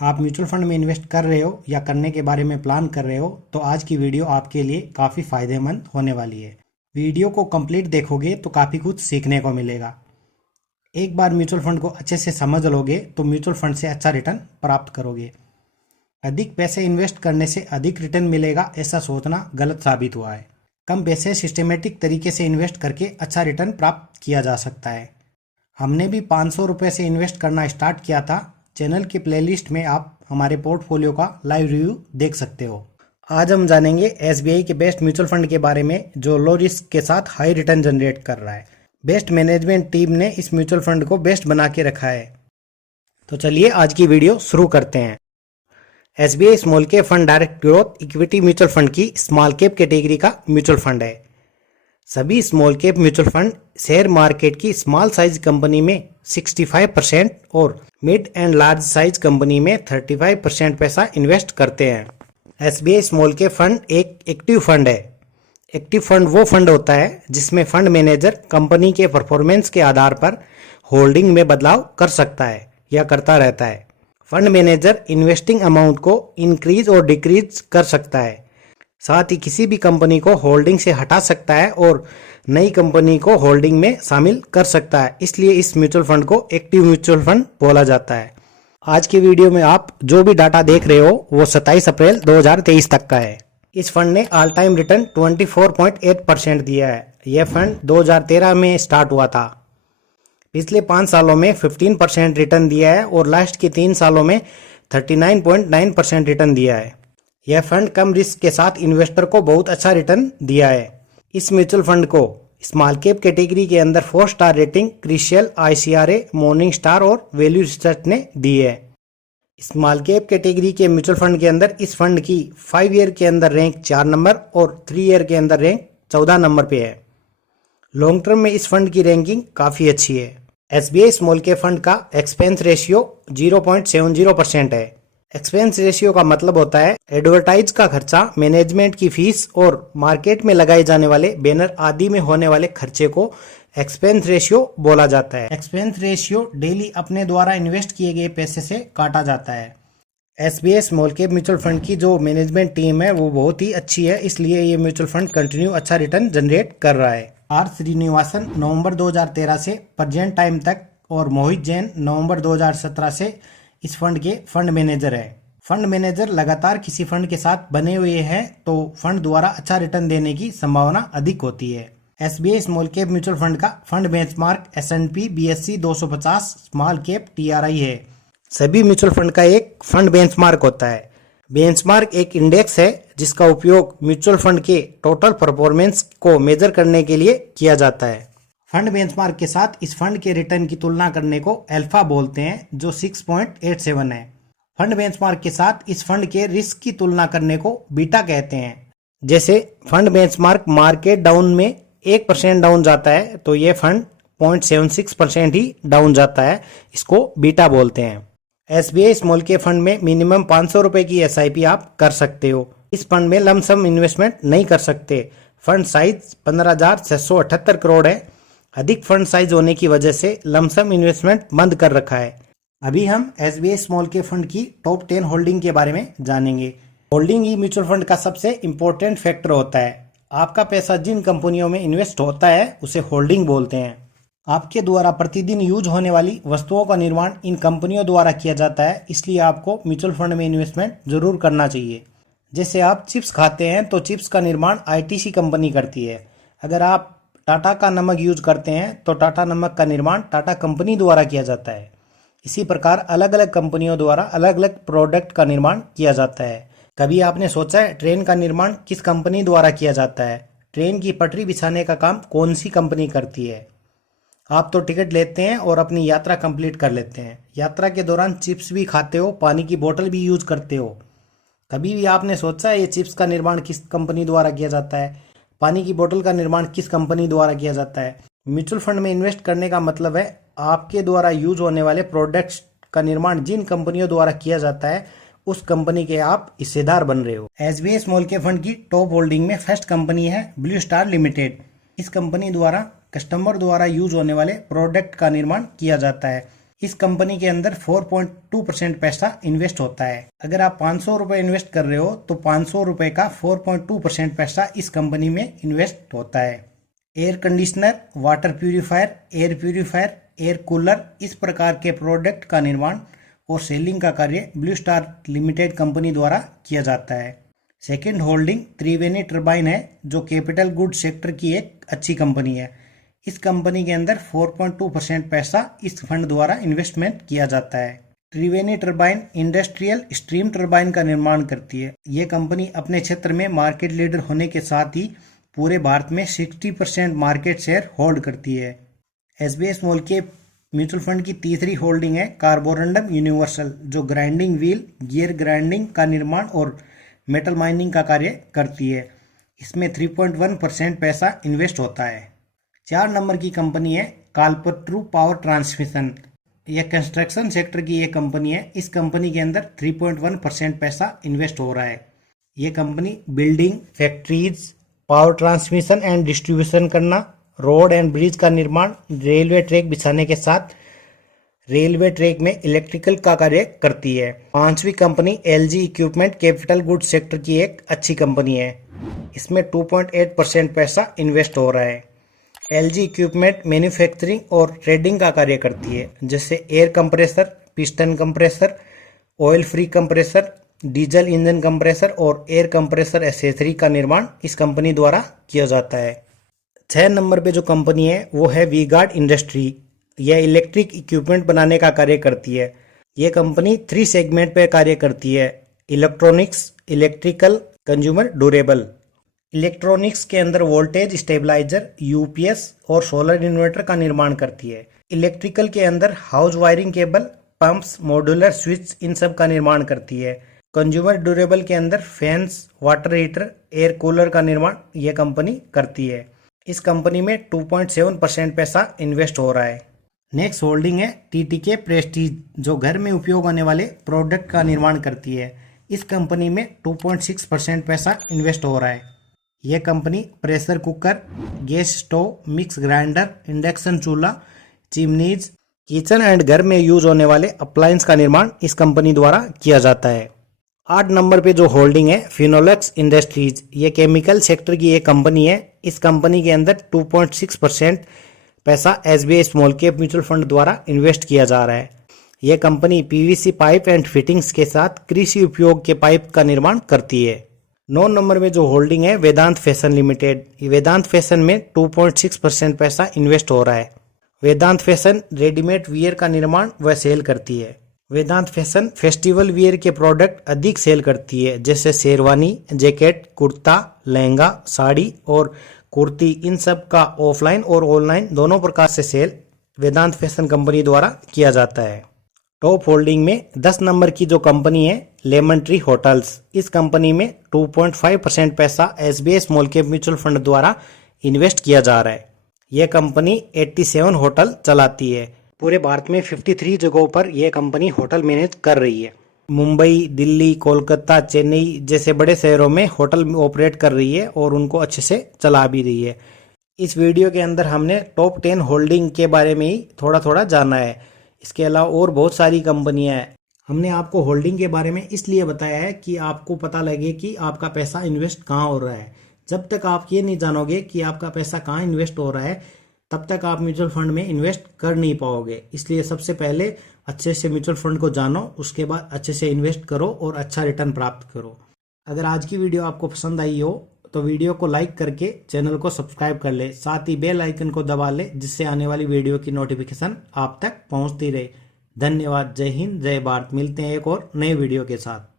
आप mutual fund में invest कर रहे हो या करने के बारे में प्लान कर रहे हो तो आज की वीडियो आपके लिए काफ़ी फ़ायदेमंद होने वाली है। वीडियो को कंप्लीट देखोगे तो काफ़ी कुछ सीखने को मिलेगा। एक बार म्यूचुअल फंड को अच्छे से समझ लोगे तो म्यूचुअल फंड से अच्छा रिटर्न प्राप्त करोगे। अधिक पैसे इन्वेस्ट करने से अधिक रिटर्न मिलेगा ऐसा सोचना गलत साबित हुआ है। कम पैसे सिस्टमेटिक तरीके से इन्वेस्ट करके अच्छा रिटर्न प्राप्त किया जा सकता है। हमने भी 500 रुपये से इन्वेस्ट करना स्टार्ट किया था। चैनल की प्लेलिस्ट में आप हमारे पोर्टफोलियो का लाइव रिव्यू देख सकते हो। आज हम जानेंगे एसबीआई के बेस्ट म्यूचुअल फंड के बारे में जो लो रिस्क के साथ हाई रिटर्न जनरेट कर रहा है। बेस्ट मैनेजमेंट टीम ने इस म्यूचुअल फंड को बेस्ट बना के रखा है। तो चलिए आज की वीडियो शुरू करते हैं। SBI small cap fund direct growth equity mutual fund की स्मॉल कैप कैटेगरी का म्यूचुअल फंड है। सभी small cap mutual fund share market की स्मॉल साइज कंपनी में 65% और mid and large size company में 35% पैसा इन्वेस्ट करते हैं। एसबीआई स्मॉल कैप फंड एक एक्टिव फंड है। एक्टिव फंड वो फंड होता है जिसमें फंड मैनेजर कंपनी के परफॉर्मेंस के आधार पर होल्डिंग में बदलाव कर सकता है या करता रहता है। फंड मैनेजर इन्वेस्टिंग अमाउंट को इंक्रीज और डिक्रीज कर सकता है, साथ ही किसी भी कंपनी को होल्डिंग से हटा सकता है और नई कंपनी को होल्डिंग में शामिल कर सकता है। इसलिए इस म्यूचुअल फंड को एक्टिव म्यूचुअल फंड बोला जाता है। आज की वीडियो में आप जो भी डाटा देख रहे हो वो 27 अप्रैल 2023 तक का है। इस फंड ने ऑल टाइम रिटर्न 24.8% दिया है। यह फंड 2013 में स्टार्ट हुआ था। पिछले 5 सालों में 15% रिटर्न दिया है और लास्ट के 3 सालों में 39.9% रिटर्न दिया है। यह फंड कम रिस्क के साथ इन्वेस्टर को बहुत अच्छा रिटर्न दिया है। इस म्यूचुअल फंड को स्मॉल कैप कैटेगरी के अंदर 4 star rating crucial, ICRA, morning star और वैल्यू रिसर्च ने दी है। स्मॉल कैप कैटेगरी के म्यूचुअल फंड के अंदर इस फंड की 5 ईयर के अंदर रैंक 4 नंबर और 3 ईयर के अंदर रैंक 14 नंबर पे है। लॉन्ग टर्म में इस फंड की रैंकिंग काफ़ी अच्छी है। एसबीआई स्मॉल कैप फंड का एक्सपेंस रेशियो 0.70% है। एक्सपेंस रेशियो का मतलब होता है एडवर्टाइज का खर्चा, मैनेजमेंट की फीस और मार्केट में लगाए जाने वाले बैनर आदि में होने वाले खर्चे को एक्सपेंस रेशियो बोला जाता है। एक्सपेंस रेशियो डेली अपने द्वारा इन्वेस्ट किए गए पैसे से काटा जाता है। SBI small cap mutual fund की जो मैनेजमेंट टीम है वो बहुत ही अच्छी है, इसलिए ये म्यूचुअल फंड कंटिन्यू अच्छा रिटर्न जनरेट कर रहा है। आर श्रीनिवासन नवंबर 2013 से प्रेजेंट टाइम तक और मोहित जैन नवंबर 2017 से इस फंड के फंड मैनेजर है। फंड मैनेजर लगातार किसी फंड के साथ बने हुए हैं तो फंड द्वारा अच्छा रिटर्न देने की संभावना अधिक होती है। SBI small cap mutual fund का fund benchmark S&P BSE 250 small cap TRI है। सभी म्यूचुअल फंड का एक फंड बेंचमार्क होता है। बेंचमार्क एक इंडेक्स है जिसका उपयोग म्यूचुअल फंड के टोटल परफॉर्मेंस को मेजर करने के लिए किया जाता है। फंड बेंचमार्क के साथ इस फंड के रिटर्न की तुलना करने को अल्फा बोलते हैं जो 6.87 है। फंड बेंचमार्क के साथ इस फंड के रिस्क की तुलना करने को बीटा कहते हैं। जैसे फंड बेंचमार्क मार्केट डाउन में 1% डाउन जाता है तो ये फंड 0.76% ही डाउन जाता है, इसको बीटा बोलते हैं। एसबीआई स्मॉल कैप फंड में मिनिमम 500 रुपए की एसआईपी आप कर सकते हो। इस फंड में लमसम इन्वेस्टमेंट नहीं कर सकते। फंड साइज 15,678 करोड़ है। अधिक फंड साइज होने की वजह से लमसम इन्वेस्टमेंट बंद कर रखा है। अभी हम एसबीआई स्मॉल कैप फंड की टॉप 10 होल्डिंग के बारे में जानेंगे। होल्डिंग ही म्यूचुअल फंड का सबसे इंपॉर्टेंट फैक्टर होता है। आपका पैसा जिन कंपनियों में इन्वेस्ट होता है उसे होल्डिंग बोलते हैं। आपके द्वारा प्रतिदिन यूज होने वाली वस्तुओं का निर्माण इन कंपनियों द्वारा किया जाता है, इसलिए आपको म्यूचुअल फंड में इन्वेस्टमेंट जरूर करना चाहिए। जैसे आप चिप्स खाते हैं तो चिप्स का निर्माण आईटीसी कंपनी करती है। अगर आप टाटा का नमक यूज करते हैं तो टाटा नमक का निर्माण टाटा कंपनी द्वारा किया जाता है। इसी प्रकार अलग अलग कंपनियों द्वारा अलग अलग प्रोडक्ट का निर्माण किया जाता है। कभी आपने सोचा है ट्रेन का निर्माण किस कंपनी द्वारा किया जाता है? ट्रेन की पटरी बिछाने का काम कौन सी कंपनी करती है? आप तो टिकट लेते हैं और अपनी यात्रा कंप्लीट कर लेते हैं। यात्रा के दौरान चिप्स भी खाते हो, पानी की बोतल भी यूज करते हो। कभी भी आपने सोचा है ये चिप्स का निर्माण किस कंपनी द्वारा किया जाता है? पानी की बोतल का निर्माण किस कंपनी द्वारा किया जाता है? म्यूचुअल फंड में इन्वेस्ट करने का मतलब है आपके द्वारा यूज होने वाले प्रोडक्ट्स का निर्माण जिन कंपनियों द्वारा किया जाता है उस कंपनी के आप हिस्सेदार बन रहे हो। एसबीआई स्मॉल कैप फंड की टॉप होल्डिंग में फर्स्ट कंपनी है ब्लू स्टार लिमिटेड। इस कंपनी द्वारा कस्टमर द्वारा यूज होने वाले प्रोडक्ट का निर्माण किया जाता है। इस कंपनी के अंदर 4.2% पैसा इन्वेस्ट होता है। अगर आप 500 रुपए इन्वेस्ट कर रहे हो तो 500 रुपए का 4.2% पैसा इस कंपनी में इन्वेस्ट होता है। Air conditioner, water purifier, air cooler, इस प्रकार के प्रोडक्ट का निर्माण और सेलिंग का कार्य ब्लू स्टार लिमिटेड कंपनी द्वारा किया जाता है। सेकंड होल्डिंग त्रिवेणी टर्बाइन है, जो कैपिटल गुड सेक्टर की एक अच्छी कंपनी है। इस कंपनी के अंदर 4.2% पैसा इस फंड द्वारा इन्वेस्टमेंट किया जाता है। त्रिवेणी टर्बाइन इंडस्ट्रियल स्टीम टर्बाइन का निर्माण करती है। यह कंपनी अपने क्षेत्र में मार्केट लीडर होने के साथ ही पूरे भारत में 60% मार्केट शेयर होल्ड करती है। SBI small cap mutual fund की तीसरी होल्डिंग है कार्बोरंडम यूनिवर्सल, जो ग्राइंडिंग व्हील, गियर ग्राइंडिंग का निर्माण और मेटल माइनिंग का कार्य करती है। इसमें 3.1% पैसा इन्वेस्ट होता है। 4 नंबर की कंपनी है कालपत्रु पावर ट्रांसमिशन। यह कंस्ट्रक्शन सेक्टर की एक कंपनी है। इस कंपनी के अंदर 3.1% पैसा इन्वेस्ट हो रहा है। यह company building, factories, power transmission and distribution करना, रोड एंड ब्रिज का निर्माण, रेलवे ट्रैक बिछाने के साथ रेलवे ट्रैक में इलेक्ट्रिकल का कार्य करती है। 5वीं company LG equipment capital good sector की एक अच्छी कंपनी है। इसमें 2.8% पैसा इन्वेस्ट हो रहा है। एलजी इक्विपमेंट मैन्युफैक्चरिंग और ट्रेडिंग का कार्य करती है, जैसे air compressor, piston compressor, oil free compressor, diesel engine compressor और एयर कंप्रेसर एसेसरी का निर्माण इस कंपनी द्वारा किया जाता है। 6 नंबर पे जो कंपनी है वो है वी-गार्ड इंडस्ट्री। यह इलेक्ट्रिक इक्विपमेंट बनाने का कार्य करती है। यह कंपनी 3 सेगमेंट पे कार्य करती है: electronics, electrical, consumer durable. Electronics के अंदर वोल्टेज स्टेबलाइजर, यूपीएस और सोलर इन्वर्टर का निर्माण करती है। इलेक्ट्रिकल के अंदर house wiring cable, pumps, modular switch, इन सब का निर्माण करती है। कंज्यूमर ड्यूरेबल के अंदर fans, water heater, air cooler का निर्माण यह कंपनी करती है। इस कंपनी में 2.7% पैसा इन्वेस्ट हो रहा है। नेक्स्ट होल्डिंग है टीटीके प्रेस्टीज, जो घर में उपयोग होने वाले प्रोडक्ट का निर्माण करती है। इस कंपनी में 2.6% पैसा इन्वेस्ट हो रहा है। यह company pressure cooker, gas stove, mix grinder, induction चूल्हा, चिमनीज, किचन एंड घर में यूज होने वाले अप्लायंस का निर्माण इस कंपनी द्वारा किया जाता है। 8 नंबर पे जो होल्डिंग है फिनोलेक्स इंडस्ट्रीज, ये केमिकल सेक्टर की एक कंपनी है। इस कंपनी के अंदर 2.6% पैसा SBI small cap mutual fund द्वारा इन्वेस्ट किया जा रहा है। यह company PVC pipe and fittings के साथ कृषि उपयोग के पाइप का निर्माण करती है। 9 नंबर में जो होल्डिंग है वेदांत फैशन लिमिटेड। वेदांत फैशन में 2.6% पैसा इन्वेस्ट हो रहा है। वेदांत फैशन रेडीमेड वियर का निर्माण व सेल करती है। वेदांत फैशन फेस्टिवल वियर के प्रोडक्ट अधिक सेल करती है, जैसे शेरवानी, जैकेट, कुर्ता, लहंगा, साड़ी और कुर्ती। इन सब का ऑफलाइन और ऑनलाइन दोनों प्रकार से सेल वेदांत फैशन कंपनी द्वारा किया जाता है। टॉप होल्डिंग में 10 नंबर की जो कंपनी है लेमन ट्री होटल्स। इस कंपनी में 2.5% पैसा SBI small cap mutual fund द्वारा इन्वेस्ट किया जा रहा है। यह कंपनी 87 होटल चलाती है। पूरे भारत में 53 जगहों पर यह कंपनी होटल मैनेज कर रही है। मुंबई, दिल्ली, कोलकाता, चेन्नई जैसे बड़े शहरों में होटल ऑपरेट कर रही है और उनको अच्छे से चला भी रही है। इस वीडियो के अंदर हमने टॉप 10 होल्डिंग के बारे में ही थोड़ा थोड़ा जाना है। इसके अलावा और बहुत सारी कंपनियां हैं। हमने आपको होल्डिंग के बारे में इसलिए बताया है कि आपको पता लगे कि आपका पैसा इन्वेस्ट कहाँ हो रहा है। जब तक आप ये नहीं जानोगे कि आपका पैसा कहाँ इन्वेस्ट हो रहा है, तब तक आप म्यूचुअल फंड में इन्वेस्ट कर नहीं पाओगे। इसलिए सबसे पहले अच्छे से म्यूचुअल फंड को जानो, उसके बाद अच्छे से इन्वेस्ट करो और अच्छा रिटर्न प्राप्त करो। अगर आज की वीडियो आपको पसंद आई हो तो वीडियो को लाइक करके चैनल को सब्सक्राइब कर ले, साथ ही बेल आइकन को दबा ले, जिससे आने वाली वीडियो की नोटिफिकेशन आप तक पहुंचती रहे। धन्यवाद। जय हिंद, जय भारत। मिलते हैं एक और नए वीडियो के साथ।